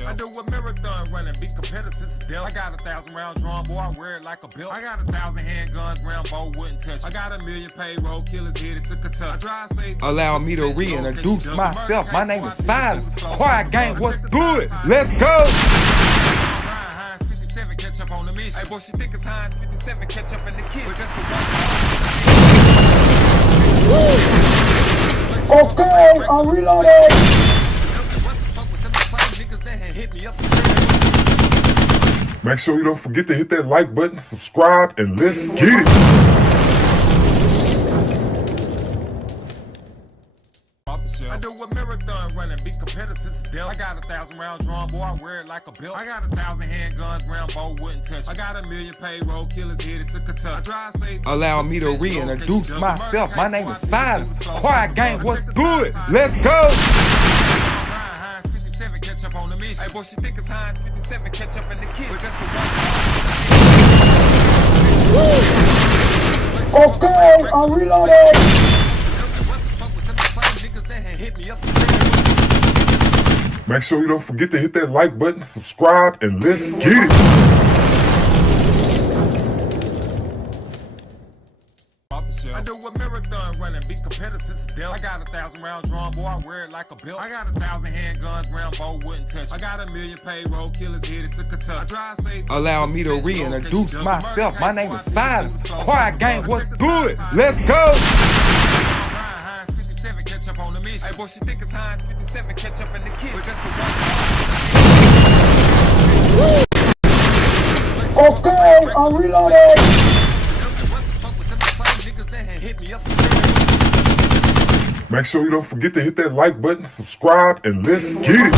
shelf. I do a marathon running, be competitors to death. I got 1,000 rounds drawn, boy, I wear it like a belt. I got 1,000 handguns, Rambo wouldn't touch. I got 1 million payroll, killers headed to Kentucky. I drive safe. Allow me to reintroduce myself. My name is Silence. Quiet Gang, what's good? Let's go! Catch up on the mission. Hey, boy, she think it's Heinz 57, catch up in the kitchen. Okay, I'm reloading. Make sure you don't forget to hit that like button, subscribe, and let's get it. I do a marathon running, be competitors to death. I got 1,000 rounds drawn, boy, I wear it like a belt. I got 1,000 handguns, Rambo wouldn't touch. I got 1 million payroll, killers headed to Kentucky. I drive safe. Allow me to reintroduce myself. My name is Silence. Quiet Gang, what's good? Let's go! Catch up on the mission. Hey, boy, she think it's Heinz 57, catch up in the kitchen. Okay, I'm reloading. Make sure you don't forget to hit that like button, subscribe, and let's get it. I do a marathon running, be competitors to death. I got 1,000 rounds drawn, boy, I wear it like a belt. I got 1,000 handguns, Rambo wouldn't touch. I got 1 million payroll, killers headed to Kentucky. I drive safe. Allow me to reintroduce myself. My name is Silence. Quiet Gang, what's good? Let's go! Catch up on the mission. Hey, boy, she think it's Heinz 57, catch up in the kitchen. Okay, I'm reloading. Make sure you don't forget to hit that like button, subscribe, and let's get it.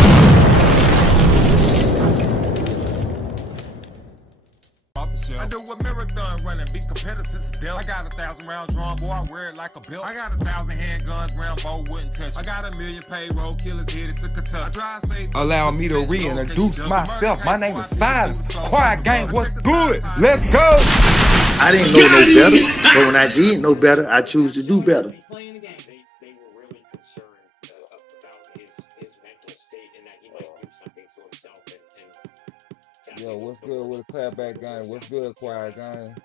I do a marathon running, be competitors to death. I got 1,000 rounds drawn, boy, I wear it like a belt. I got 1,000 handguns, Rambo wouldn't touch. I got 1 million payroll, killers headed to Kentucky. I drive safe. Allow me to reintroduce myself. My name is Silence. Quiet Gang, what's good? Let's go! I didn't know no better, but when I did know better, I choose to do better. They were really concerned about his mental state and that he might do something to himself. Yo, what's good with the Clapback Gang? What's good, Quiet Gang?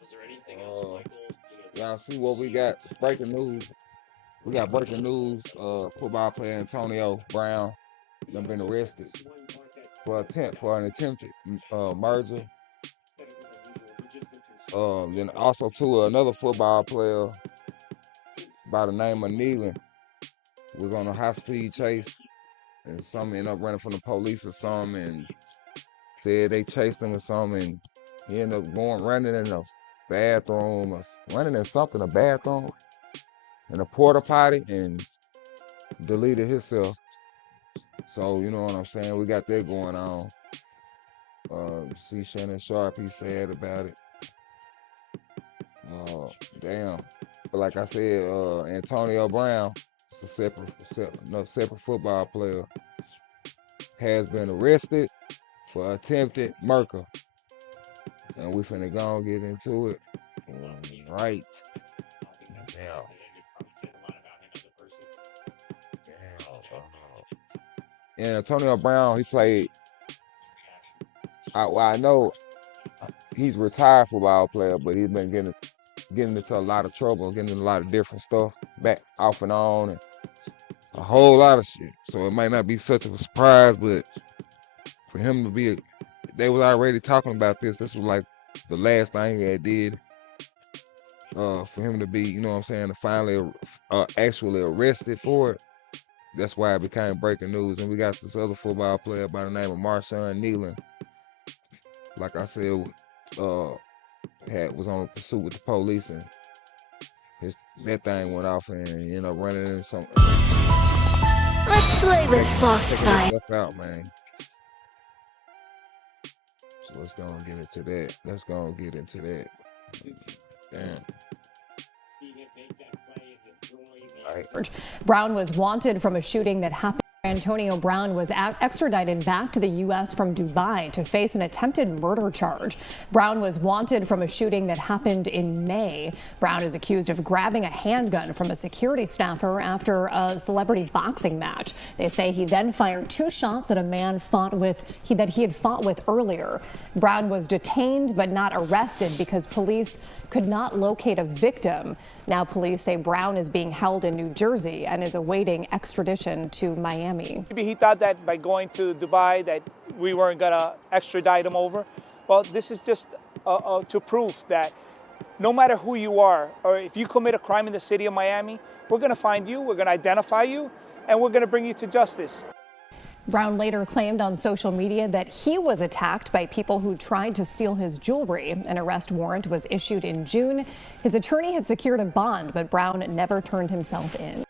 Was there anything else, Michael? Y'all see what we got? Breaking news. We got breaking news. Football player Antonio Brown done been arrested for an attempted murder. Then also too, another football player by the name of KNEELAND was on a high-speed chase, and some ended up running from the police or something, and said they chased him or something, and he ended up running in the bathroom, or running in something, a bathroom, in a porta potty, and deleted himself. So, you know what I'm saying? We got that going on. See Shannon Sharp, he said about it. Damn. But like I said, Antonio Brown, a separate football player, has been arrested for attempted murder. And we finna go and get into it. Right. Damn. And Antonio Brown, he played. I know he's a retired football player, but he's been getting into a lot of trouble, getting into a lot of different stuff, back off and on, and a whole lot of shit. So it might not be such of a surprise, but for him to be, they was already talking about this. This was like the last thing he had did. For him to be, you know what I'm saying, to finally actually arrested for it. That's why it became breaking news. And we got this other football player by the name of Marshawn Kneeland. Like I said, was on a pursuit with the police, and that thing went off, and ended up running into something. Let's play with Foxfire. Stuff out, man. So let's go and get into that. Let's go and get into that. Damn. Brown was wanted from a shooting that happened Antonio Brown was extradited back to the U.S. from Dubai to face an attempted murder charge. Brown was wanted from a shooting that happened in May. Brown is accused of grabbing a handgun from a security staffer after a celebrity boxing match. They say he then fired 2 shots at a man that he had fought with earlier. Brown was detained but not arrested because police could not locate a victim. Now police say Brown is being held in New Jersey and is awaiting extradition to Miami. Maybe he thought that by going to Dubai that we weren't going to extradite him over. Well, this is just to prove that no matter who you are, or if you commit a crime in the city of Miami, we're going to find you, we're going to identify you, and we're going to bring you to justice. Brown later claimed on social media that he was attacked by people who tried to steal his jewelry. An arrest warrant was issued in June. His attorney had secured a bond, but Brown never turned himself in.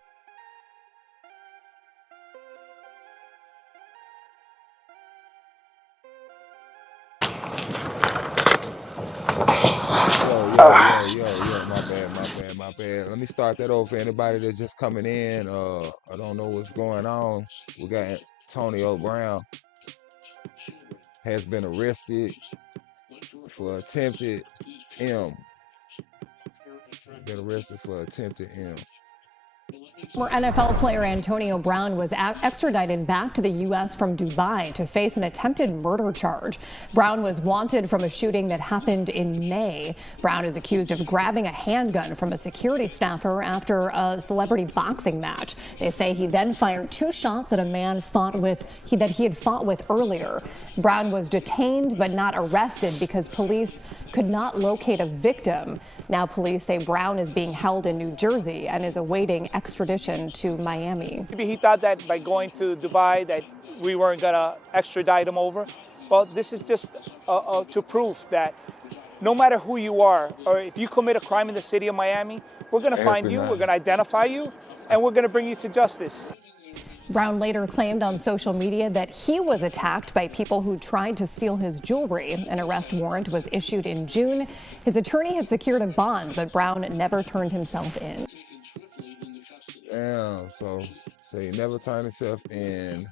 My bad. Let me start that over for anybody that's just coming in. I don't know what's going on. We got Antonio Brown has been arrested for attempted M. Been arrested for attempted M. Former NFL player Antonio Brown was extradited back to the U.S. from Dubai to face an attempted murder charge. Brown was wanted from a shooting that happened in May. Brown is accused of grabbing a handgun from a security staffer after a celebrity boxing match. They say he then fired 2 shots at a man that he had fought with earlier. Brown was detained but not arrested because police could not locate a victim. Now police say Brown is being held in New Jersey and is awaiting extradition to Miami. Maybe he thought that by going to Dubai that we weren't going to extradite him over. Well, this is just to prove that no matter who you are, or if you commit a crime in the city of Miami, we're going to find you, we're going to identify you, and we're going to bring you to justice. Brown later claimed on social media that he was attacked by people who tried to steal his jewelry. An arrest warrant was issued in June. His attorney had secured a bond, but Brown never turned himself in. Damn, so he never turned himself in.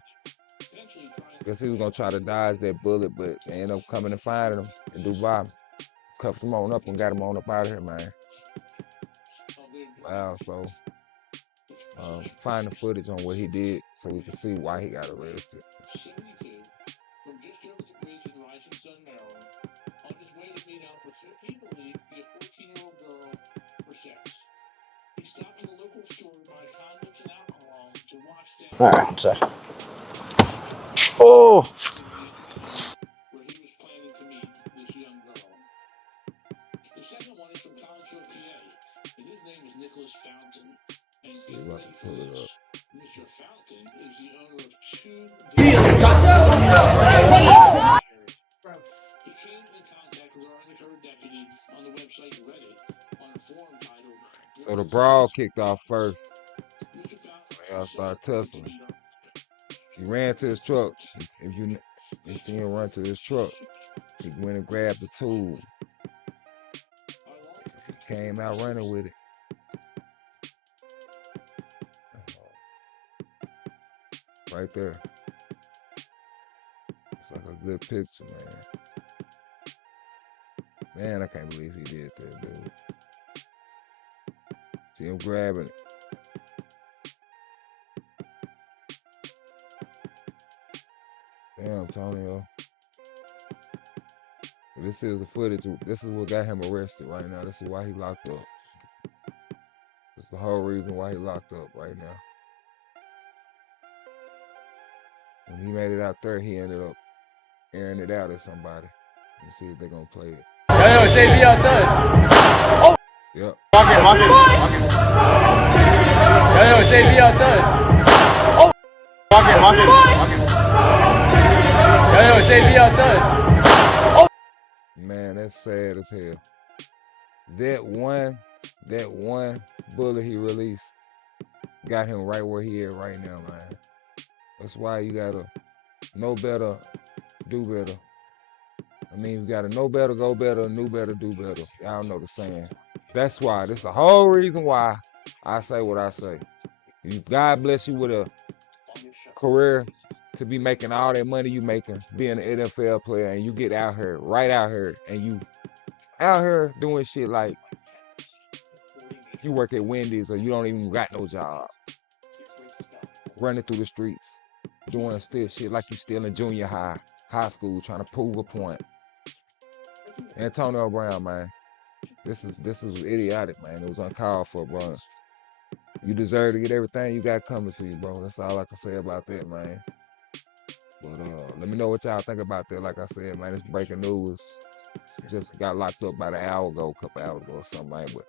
Guess he was gonna try to dodge that bullet, but they ended up coming and finding him in Dubai. Cuffed him on up and got him on up out of here, man. Wow, so find the footage on what he did so we can see why he got arrested. 72 from just over the bridge in Rising Sun, Maryland, on his way to meet up with what he believed to be a 14-year-old girl for sex. He stopped at a local store to buy condoms and alcohol to wash down. All right, so. Oh. Where he was planning to meet this young girl. The second one is from Collinsville, PA, and his name is Nicholas Fountain. And get ready for this. Mr. Fountain is the owner of 2 He came in contact with our undercover deputy on the website Reddit on a forum titled. So the brawl kicked off first. Mr. Fountain Y'all started tussling. He ran to his truck. If you see him run to his truck, he went and grabbed the tool. He came out running with it. Right there. It's like a good picture, man. Man, I can't believe he did that, dude. See him grabbing it. Damn, Antonio. This is the footage. This is what got him arrested right now. This is why he locked up. This is the whole reason why he locked up right now. When he made it out there, he ended up airing it out at somebody. Let's see if they're gonna play it. Yo, JB outside. Oh. Yep. Walk it. Yo, JB outside. Oh. Walk it. Yo, JB outside. Oh. Man, that's sad as hell. That one bullet he released got him right where he is right now, man. That's why you gotta know better, do better. I mean, you gotta know better, go better, know better, do better. Y'all know the saying. That's why. This is the whole reason why I say what I say. God bless you with a career to be making all that money you making, being an NFL player, and you get out here, right out here, and you out here doing shit like you work at Wendy's or you don't even got no job, running through the streets, doing still shit like you still in junior high school, trying to prove a point. Antonio Brown, man, this is idiotic, man. It was uncalled for, bro. You deserve to get everything you got coming to you, bro. That's all I can say about that, man. But let me know what y'all think about that. Like I said, man, it's breaking news. Just got locked up about a couple hours ago or something, man. But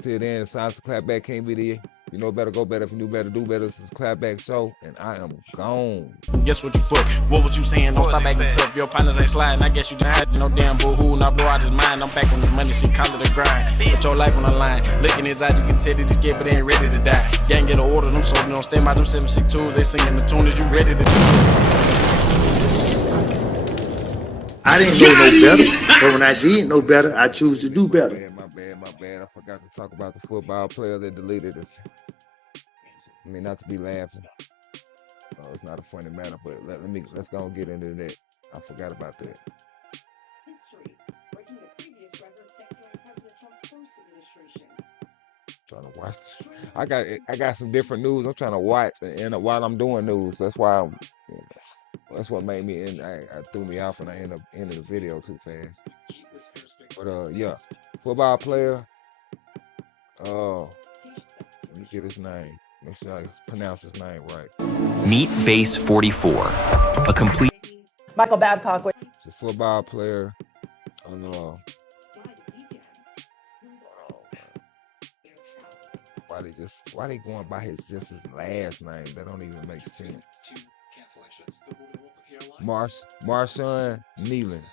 till then, the Science of Clapback can't be there. You know better, go better. If you knew better, do better. This is Clapback Show, and I am gone. Guess what you fuck? What was you saying? Don't stop acting tough. Your partners ain't sliding. I guess you just had no damn boo-hoo. Now blow out his mind. I'm back on this money. She call it a grind. Put your life on the line. Look in his eyes, you can tell that he's scared, but they ain't ready to die. Gang get an order. Them soldiers don't stand by them 762s. They singing the tune. Is you ready to I didn't know no better, but when I did know better, I choose to do better. My bad. I forgot to talk about the football player that deleted it. I mean, not to be laughing. No, it's not a funny matter, but let's go and get into that. I forgot about that. Trying to watch. I got some different news. I'm trying to watch, and while I'm doing news, that's why that's what made me end. I threw me off, and I ended up ending the video too fast. But yeah, football player. Let me get his name. Make sure I pronounce his name right. Meet Base 44, a complete. Michael Babcock. It's a football player. Why they going by his last name? That don't even make sense. Marshawn Kneeland.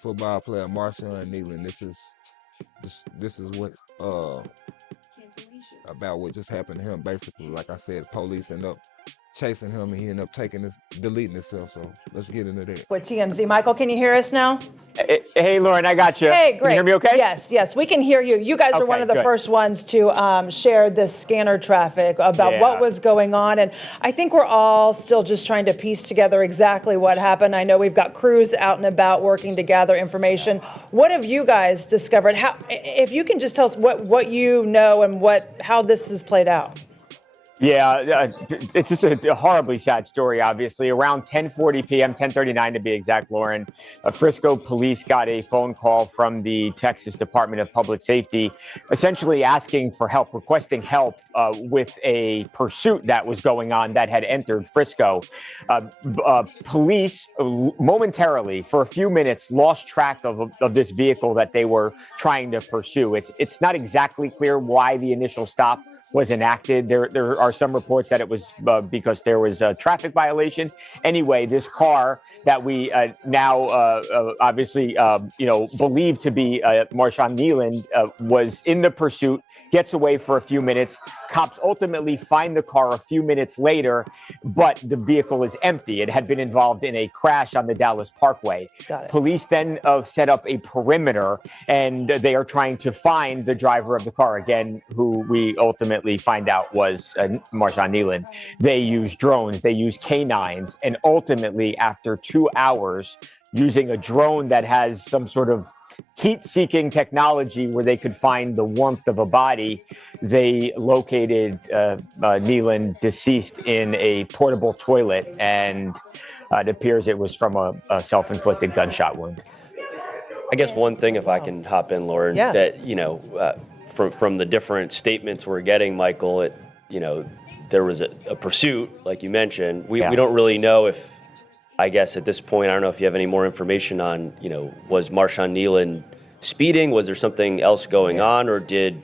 Football player Marshawn Kneeland. This is what about what just happened to him. Basically, like I said, police end up chasing him, and he ended up deleting himself. So let's get into that. With TMZ, Michael, can you hear us now? Hey, Lauren, I got you. Hey, great. Can you hear me okay? Yes, we can hear you. You guys are one of the first ones to share this scanner traffic about what was going on. And I think we're all still just trying to piece together exactly what happened. I know we've got crews out and about working to gather information. What have you guys discovered? If you can just tell us what you know and how this has played out. Yeah, it's just a horribly sad story, obviously. Around 10:40 p.m., 10:39 to be exact, Lauren, Frisco police got a phone call from the Texas Department of Public Safety, essentially asking for help, requesting help with a pursuit that was going on that had entered Frisco. Police momentarily, for a few minutes, lost track of this vehicle that they were trying to pursue. It's not exactly clear why the initial stop was enacted. There are some reports that it was because there was a traffic violation. Anyway, this car that we now obviously believe to be Marshawn Kneeland was in the pursuit, gets away for a few minutes. Cops ultimately find the car a few minutes later, but the vehicle is empty. It had been involved in a crash on the Dallas Parkway. Police then set up a perimeter, and they are trying to find the driver of the car, again, who we ultimately find out was Marshawn Kneeland. They used drones, they used canines, and ultimately, after 2 hours, using a drone that has some sort of heat-seeking technology where they could find the warmth of a body, they located Kneeland deceased in a portable toilet, and it appears it was from a self-inflicted gunshot wound. I guess one thing, if I can hop in, Lauren, that from the different statements we're getting, Michael, there was a pursuit, like you mentioned. We don't really know if, I guess at this point, I don't know if you have any more information on, was Marshawn Kneeland speeding? Was there something else going on, or did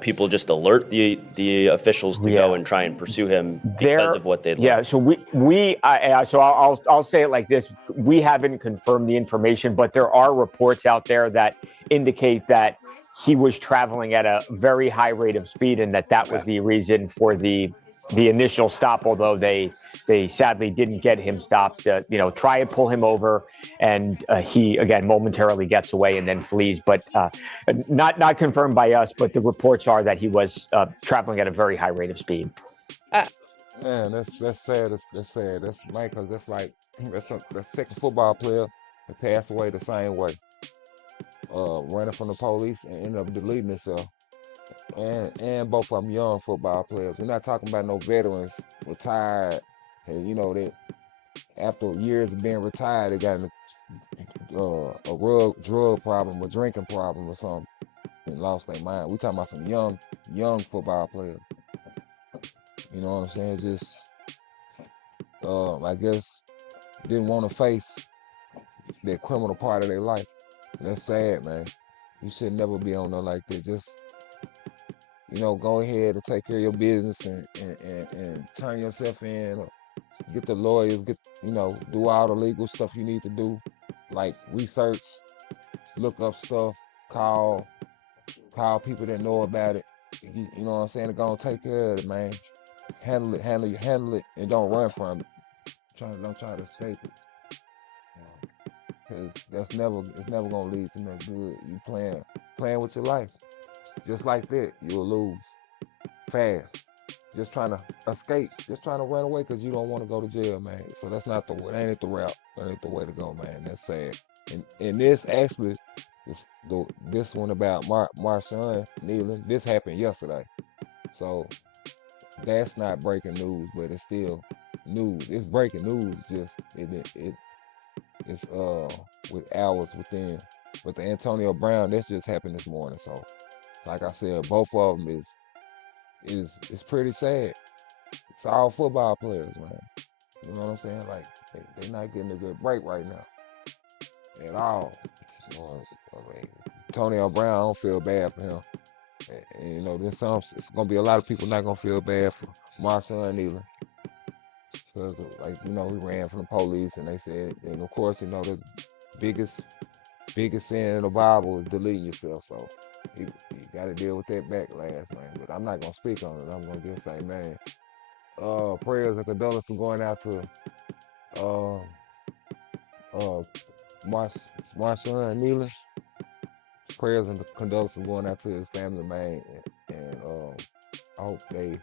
people just alert the officials to go and try and pursue him because of what they'd learned? Yeah, so I'll say it like this: we haven't confirmed the information, but there are reports out there that indicate that he was traveling at a very high rate of speed, and that was the reason for the initial stop, although they sadly didn't get him stopped. Try and pull him over, and he again momentarily gets away and then flees. But not confirmed by us. But the reports are that he was traveling at a very high rate of speed. Man, that's sad. That's sad. That's Mike, 'cause that's like that's the second football player that passed away the same way. Running from the police and ended up deleting himself. And both of them young football players. We're not talking about no veterans, retired, and you know that after years of being retired, they got a drug problem, a drinking problem, or something, and lost their mind. We talking about some young football players. You know what I'm saying? Just, I guess, didn't want to face that criminal part of their life. That's sad, man. You should never be on there like that. Just, you know, go ahead and take care of your business and turn yourself in. Or get the lawyers, do all the legal stuff you need to do, like research, look up stuff, call people that know about it. You know what I'm saying? Go and take care of it, man. Handle it, and don't run from it. Don't try to escape it. Cause it's never gonna lead to no good. You playing with your life, just like that, you'll lose fast. Just trying to escape, just trying to run away because you don't want to go to jail, man. So that's not the way. That ain't the route. That ain't the way to go, man. That's sad. And this actually, this one about Marshawn kneeling, this happened yesterday. So that's not breaking news, but it's still news. It's breaking news. Just it's with hours within. But the Antonio Brown, that's just happened this morning. So like I said, both of them is pretty sad. It's all football players, man. You know what I'm saying? Like they not getting a good break right now at all. Antonio Brown, I don't feel bad for him. And you know, it's gonna be a lot of people not gonna feel bad for Marshawn kneeling. Because, like, you know, he ran from the police, and they said, and of course, you know, the biggest sin in the Bible is deleting yourself. So you got to deal with that backlash, man. But I'm not gonna speak on it. I'm gonna just say, man, prayers and condolences going out to Marshawn kneeling. Prayers and condolences going out to his family, man, and I hope they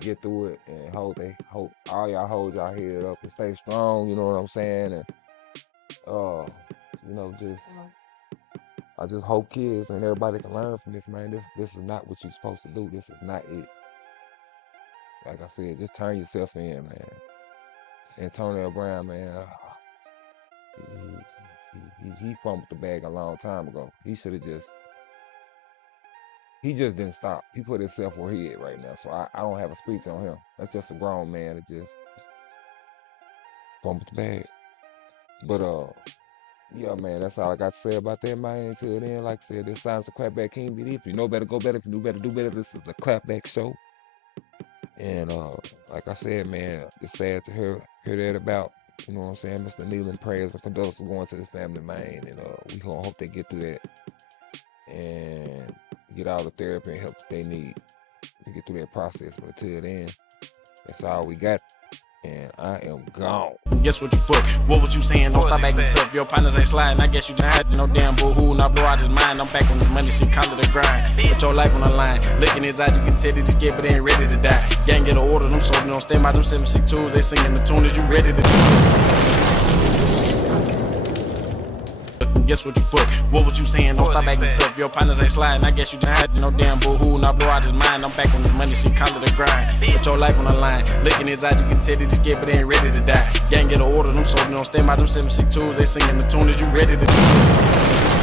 get through it, and hope all y'all hold y'all head up and stay strong. You know what I'm saying? And you know, I just hope kids and everybody can learn from this, man. This is not what you're supposed to do. This is not it. Like I said, just turn yourself in, man. Antonio Brown, man, he fumbled the bag a long time ago. He should have he just didn't stop. He put himself where he is right now. So I don't have a speech on him. That's just a grown man that just fumbled the bag. But yeah, man, that's all I got to say about that, man. Until then, like I said, this sounds a Clapback King BD. If you know better, go better. If you do better, do better. This is the Clapback Show. And like I said, man, it's sad to hear that about, you know what I'm saying, Mr. Kneeling. Prayers and condolences going to his family, man. And we gonna hope they get through that and get all the therapy and help that they need to get through that process. But until then, that's all we got. And I am gone. Guess what you fuck? What was you saying? Don't stop acting tough. Your partners ain't sliding. I guess you just had no damn boo-hoo. Now blow out his mind. I'm back on this money. She call it a grind. Put your life on the line. Look in his eyes, you can tell that he's scared, but they ain't ready to die. Gang get an order. Them soldiers don't stand by them 762s. They singing the tune that you ready to Guess what you fuck? What was you saying? Don't stop acting tough. Your partners ain't sliding. I guess you just had no damn boo-hoo. Now blow out his mind. I'm back on this money. She call it a grind. Put your life on the line. Look in his eyes, you can tell that he's scared, but they ain't ready to die. Gang get an order. Them soldiers don't stand by them 762s. They singing the tune that you ready to